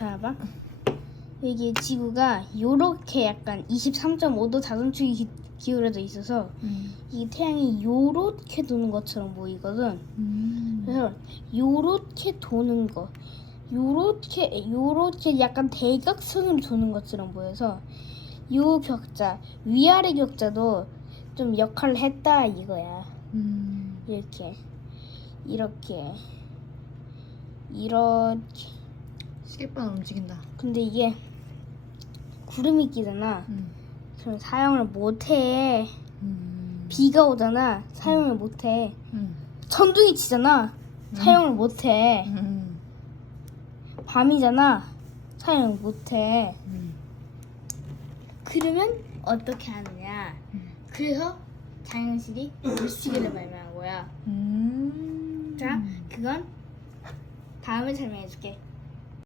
자, 봐. 이게 지구가 요렇게 약간 23.5도 자전축이 기- 기울어져 있어서 음. 이 태양이 요렇게 도는 것처럼 보이거든. 음. 그래서 요렇게 도는 거, 요렇게 요렇게 약간 대각선으로 도는 것처럼 보여서 요 격자 위아래 격자도 좀 역할을 했다 이거야. 음. 이렇게 이렇게 이렇게 시계반 움직인다. 근데 이게 구름이 끼잖아. 음. 그럼 사용을 못해. 음. 비가 오잖아. 사용을 못해. 음. 천둥이 치잖아. 사용을 못해. 음. 밤이잖아. 사용 못해. 음. 그러면 어떻게 하느냐? 그래서 자연실이 물시계를 발명한 거야. 음. 자, 그건 다음에 설명해줄게.